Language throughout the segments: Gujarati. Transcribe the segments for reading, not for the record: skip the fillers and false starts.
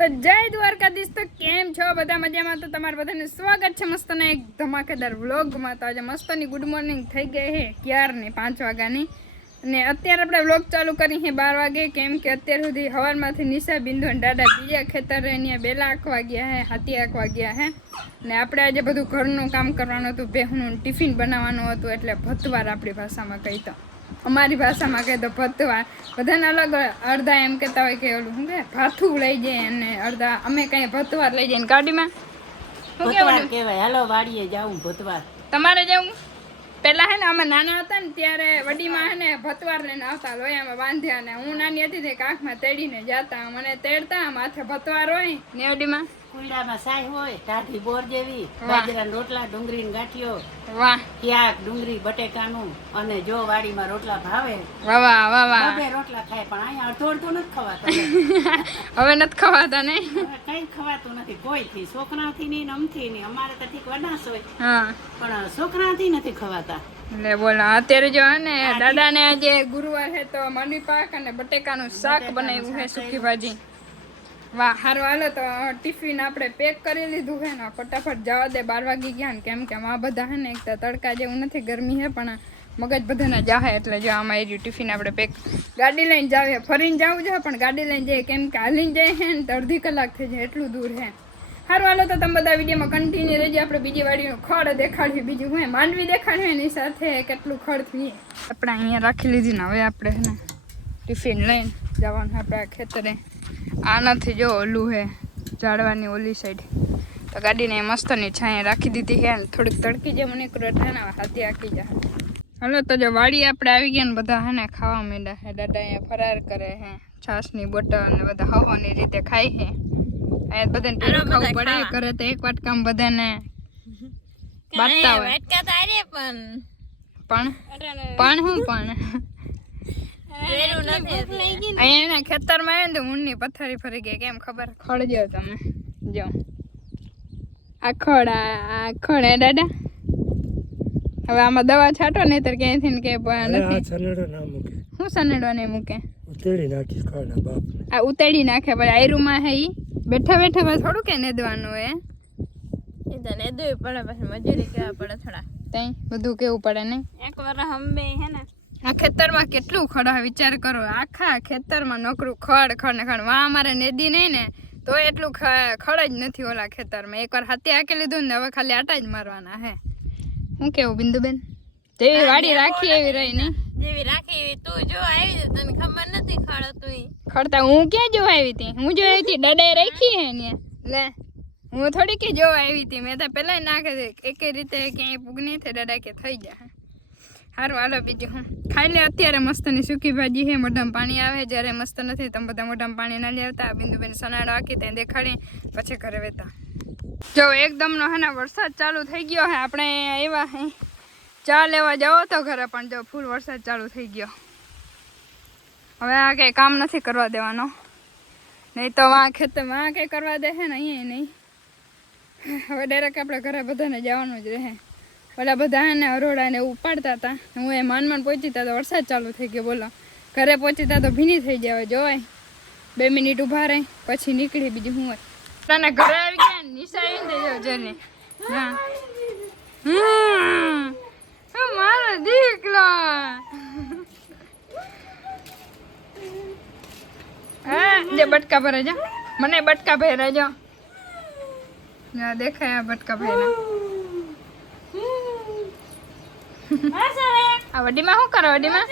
તો જય દ્વારકાધીશ। તો કેમ છો બધા? મજામાં? તો તમારું બધાને સ્વાગત છે મસ્તના એક ધમાકેદાર વ્લોગમાં। તો આજે મસ્તની ગુડ મોર્નિંગ થઈ ગઈ છે ક્યારની 5 વાગ્યાની, અને અત્યારે આપણે વ્લોગ ચાલુ કરી છે 12 વાગે, કેમ કે અત્યાર સુધી સવારમાંથી નિશા, બિંદુ અને દાદા બીજા ખેતરે અહીંયા બેલા આંકવા ગયા છે, હાથી આંકવા ગયા છે, ને આપણે આજે બધું ઘરનું કામ કરવાનું હતું, ભેહનું ટિફિન બનાવવાનું હતું, એટલે ભતવાર આપણી ભાષામાં કહી તો, અમારી ભાષામાં કહે તો ભતવાર। બધાને અલગ, અડધા એમ કહેતા હોય કે ઓલું શું કે ભાથું લઈ જાય, અને અડધા અમે કઈ ભતવાર લઈ જાય ગાડીમાં શું કહેવાય। હાલો વાડીએ જાવું ભતવાર। તમારે જવું? પેલા હે ને અમે નાના હતા ને ત્યારે વડીમાં હે ને ભતવાર લઈને આવતા, લોયામાં બાંધ્યા, ને હું નાની હતી તે કાંખમાં તેડીને જાતા, મને તેડતા, માથે ભતવાર હોય નેવડીમાં, કુંડામાં સાય હોય, ટાઢી બોર જેવી, બાજરાના રોટલા, ડુંગળીની ગાંઠિયો, વાહ, શાક, ડુંગળી, બટેકાનું, અને જો વાડીમાં રોટલા ભાવે, વાહ વાહ વાહ, બે રોટલા ખાય, પણ અહીંયા અડધો અડધો નથી ખવાતા। હવે નથી ખવાતા ને? કઈ ખવાતું નથી કોઈથી, છોકરાથી નહીં, અમથી નહીં, અમારે તો ઠીક વડાસ હોય, હા, પણ છોકરાથી નથી ખવાતા। એટલે બોલો અત્યારે જો ને દાદા ને આજે ગુરુવાર છે તો મની પાક અને બટેકાનું શાક બનાવ્યું છે, સૂકી ભાજી। વાહ, હારું હાલો તો ટિફિન આપણે પેક કરી લીધું છે ને ફટાફટ જવા દે, 12 વાગી ગયા ને, કેમ કે આ બધા છે ને એક તો તડકા જેવું નથી, ગરમી છે, પણ મગજ બધાને જાહે, એટલે જો આમાં એ ટિફિન આપણે પેક ગાડી લઈને જાવીએ, ફરીને જવું છે પણ ગાડી લઈને જઈએ, કેમ કે હાલીને જઈએ છે ને તો અડધી કલાક થઈ જાય, એટલું દૂર છે। સારું હાલો તો તમે બધા વિડીયોમાં કન્ટિન્યુ રહેજો, આપણે બીજી વાડીનું ખડ દેખાડ્યું, બીજું હું માંડવી દેખાડ્યું, એની સાથે કેટલું ખડ થઈએ આપણે અહીંયા રાખી લીધી ને, હવે આપણે છે ને ટિફિન લઈને જવાનું આપણે ખેતરે। આ નથી જો ઓલું હે ઝાડવાની ઓલી સાઈડ, તો ગાડીને મસ્તની છાંયે રાખી દીધી છે, થોડીક તડકી જેમ નીકળે છે ને હાથી આંકી જાય। હાલો તો જો વાડી આપણે આવી ગયા ને, બધા હે ને ખાવા માંડ્યા છે, દાદા અહીંયા ફરાર કરે છે, છાશની બોટલ ને બધા હવાની રીતે ખાય છે, અહીંયા બધાને પેલું ખાવું પડે, કરે તો એક વાટકામ બધાને બાંધતા હોય, પણ હું પણ અહીંયા ખેતરમાં આવ્યો ને તો ઊંડની પથ્થરી ફરી ગઈ, કેમ ખબર? ખડજો તમે જો આ ખડ હે દાદા, હવે આમાં દવા છાંટો ને તો ક્યાંયથી ને કે નથી, શું સનેડો નહીં મૂકે, આ ઉતેડી નાખે, પછી આયરુમાં હે ઈ બેઠા બેઠા થોડું કે નેદવાનું હોય, નેદવું પડે, પછી મજૂરી કેવા પડે થોડા, તઈ બધું કેવું પડે નહીં, એક વાર હંબે હે ને આ ખેતરમાં કેટલું ખડ, વિચાર કરો, આખા ખેતરમાં નોકરું ખડ ખડ ને ખડ, વાં અમારે નેદી નહીં ને તો એટલું ખડ જ નથી ઓલા ખેતરમાં, એકવાર હાથે આંકી લીધું ને હવે ખાલી આટા જ મારવાના હે। શું કેવું બિંદુબેન? જેવી વાડી રાખી એવી રહી નહીં, જેવી રાખી એવી તું જો આવી, તને ખબર નથી ખડ તું ખડતા, હું ક્યાં જોવા આવી હતી? હું જોવા આવી હતી દાદાએ રાખી હે ને, લે હું થોડી કે જોવા આવી હતી, મેં તો પેલા નાખે એક રીતે ક્યાંય પૂગ નહીં થાય, દાદા કે થઈ જાય। સારું હાલો બીજું હું ખાઈ લે, અત્યારે મસ્તની સૂકી ભાજી છે, મોઢામાં પાણી આવે, જ્યારે મસ્ત નથી તમે બધા મોઢામાં પાણી ના લેતા, બિંદુબેન સનાડો આખી ત્યાં દેખાડી પછી ઘરે વેતા। જો એકદમનો હે ને વરસાદ ચાલુ થઈ ગયો હે, આપણે એવા હે ચા લેવા જાઓ તો ઘરે, પણ જો ફૂલ વરસાદ ચાલુ થઈ ગયો, હવે આ કંઈ કામ નથી કરવા દેવાનો, નહીં તો વાં ખેતરમાં કંઈ કરવા દે છે ને, અહીંયા નહીં, હવે ડાયરેક્ટ આપણે ઘરે બધાને જવાનું જ રહે। ઓલા બધા ને અરોડા ને ઉપાડતા હતા, હું એ માન પહોંચી તા તો વરસાદ ચાલુ થઈ ગયો, બોલો ઘરે પહોંચીતા તો ભીની થઈ જાય, જોવાય 2 મિનિટ ઊભા રહી પછી નીકળી, બીજું શું હોય। તને ઘરે આવી ગયા ને નિશા આવીને દેજો જને, હા મારો દીકલો, હા જે બટકા ભરે જા, મને બટકા ભરે જો, દેખાય આ બટકા ભરેલા। આ વડીમાં શું કરો? વડીમાં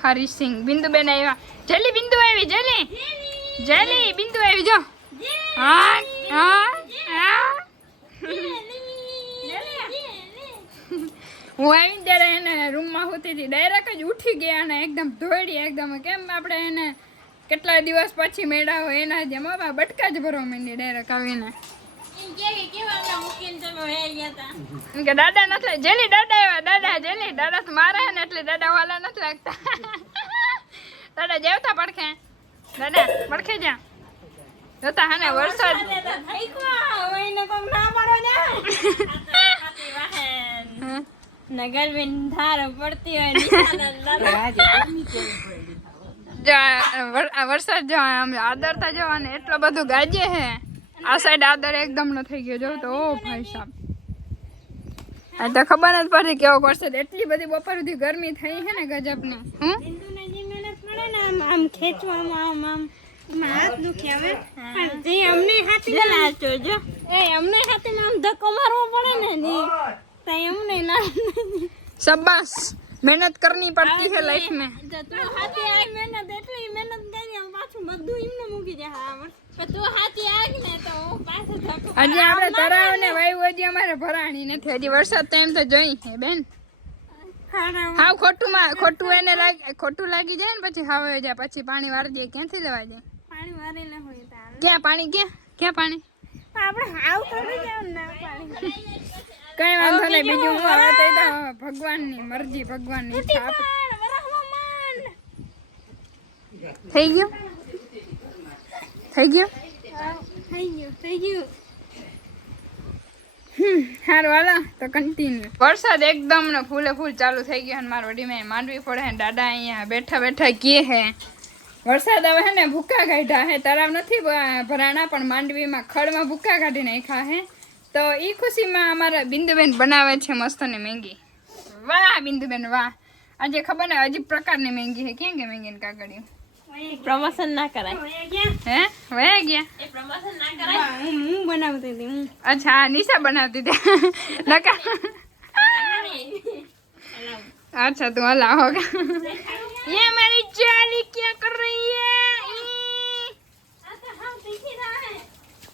ખારી સિંગ, બિંદુ બેન આવ્યા, જલી બિંદુ આવી, જલી જલી બિંદુ આવી, જો હા હા હું આવીને ત્યારે એને રૂમમાં હોતી હતી, ડાયરેક્ટ જ ઉઠી ગયા અને એકદમ ધોળી, એકદમ કેમ આપણે એને કેટલા દિવસ પછી મેળા હોય એના જેમ બટકા જ ભરવા માંડી ડાયરેક્ટ આવીને, કે દાદા નથી જેલી, દાદા આવ્યા, દાદા જેલી, દાદા તો મારે ને એટલે દાદા વાલા નથી લાગતા, દાદા જેવતા પડખે, દાદા પડખે જા જોતા હા ને વરસાદ નગર ધાર પડતી હોય આ વરસાદ જો આમ આદરતા જો અને એટલો બધું ગાજે હે આ સાઈડ આદર એકદમ ન થઈ ગયો જો તો ઓ ભાઈ સાહેબ આ તો ખબર જ પડતી કેવો વરસાદ એટલી બધી બપોર સુધી ગરમી થઈ છે ને ગજબની આમ ખેંચવામાં આમ હાથ દુખી આવે પણ જે અમને હાથી જો એ અમને હાથી આમ ધક્કો મારવો પડે ને ની તઈ અમને ના શાબાશ મહેનત કરनी पड़ती है लाइफ में તું હાથી આ મહેનત એટલી મહેનત કરી આમ પાછું બધું એમને મૂકી દે હા પણ તું હાથી આગ ને તો પાછું ધક્કો હજી આપણે તરાવ ને વાયુ હજી અમારે ભરાણી નથી હજી વરસાદ તો એમ તો જોઈ હે બેન હાવ ખોટું એને ખોટું લાગી જાય ને પછી હાવ જાય પછી પાણી વારી દે ક્યાંથી લેવા જાય પાણી વારે ના હોય તાર ક્યાં પાણી ક્યાં પાણી આપણે હાવ કરી જાવ ના પાણી કઈ વાંધો નહીં બીજું હું હવે તો ભગવાનની મરજી ભગવાનની ઈચ્છા થઈ ગયું હારું હાલો તો કન્ટિન્યુ વરસાદ એકદમ ને ફૂલે ફૂલ ચાલુ થઈ ગયો અને મારો વડીમાં માંડવી પડે હે દાદા અહીંયા બેઠા બેઠા કીએ હે વરસાદ આવે હે ને ભૂકા કાઢ્યા હે તરાવ નથી ભરાણા પણ માંડવીમાં ખડમાં ભૂકા કાઢી નાખ્યા હે તો એ ખુશીમાં અમારા બિંદુબેન બનાવે છે મસ્તની મેંગી વાહ બિંદુબેન વાહ આજે ખબર ને અજીબ પ્રકારની મેંગી છે ક્યાં ગયા મેંગી ને કાગળિયું પ્રમોશન ના કરાય હે વયા ગયા એ પ્રમોશન ના કરાય હું બનાવતી હતી હું અચ્છા નિશા બનાવતી હતી નકા अच्छा तुम अल्लाह होगा ये मेरी जाली क्या कर रही है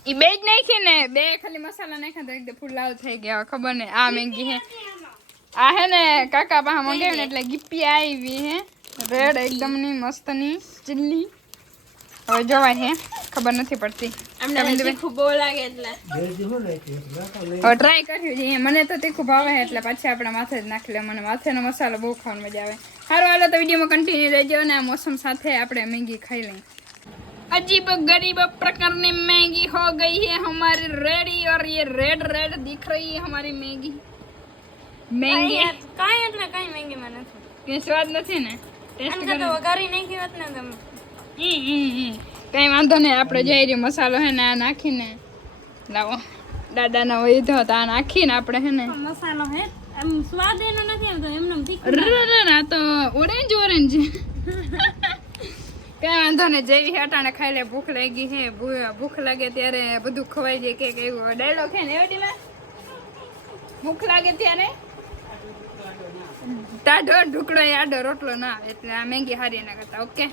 ये बेज नहीं थी ने बे खाली मसाला नहीं खाता एकदम फूल लाल થઈ ગયા ખબર ને આ મેંગી હે આ હે ને કાકા પા મંગાવી ને એટલે ગીપી આવી હે રેડ એકદમ ની મસ્ત ની ચિલ્લી હવે જોવાય હે ખબર નથી પડતી અમને તીખું બહુ લાગે એટલે હવે ટ્રાય કર્યું છે મને તો તીખું ભાવે એટલે પછી આપણે માથે જ નાખી લે મને માથેનો મસાલો બહુ ખાવાની મજા આવે સારું હાલો તો વિડીયોમાં કન્ટિન્યુ રહેજો અને આ મોસમ સાથે આપણે મેંગી ખાઈ લઈએ अजीब गरीब प्रकार की मैगी हो गई है हमारी रेडी और ये रेड रेड दिख रही है हमारी मैगी मैगी કાઈ એટલે કાઈ મેંગી માં નથી કે સ્વાદ નથી ને ટેસ્ટ આમ તો વઘારી નાખી હોત ને તમે કઈ વાંધો નહીં આપણે જઈ રહ્યો મસાલો હે ને આ નાખીને લાવો દાદાના હોય તો આ નાખીને આપણે હે ને મસાલો હે એમ સ્વાદ એનો નથી આવતો એમને તીખું આ તો ઓરેન્જ કઈ વાંધો ને જેવી હટાણે ખાઈ લે ભૂખ લાગી હે ભૂખ લાગે ત્યારે બધું ખવાઈ જાય કે એવું ડાયલોગ હે ને એવડીમાં ભૂખ લાગે ત્યારે ટાઢો ઢુકડો આડો રોટલો ના આવે એટલે આ મેંગી હારી ના કરતા ઓકે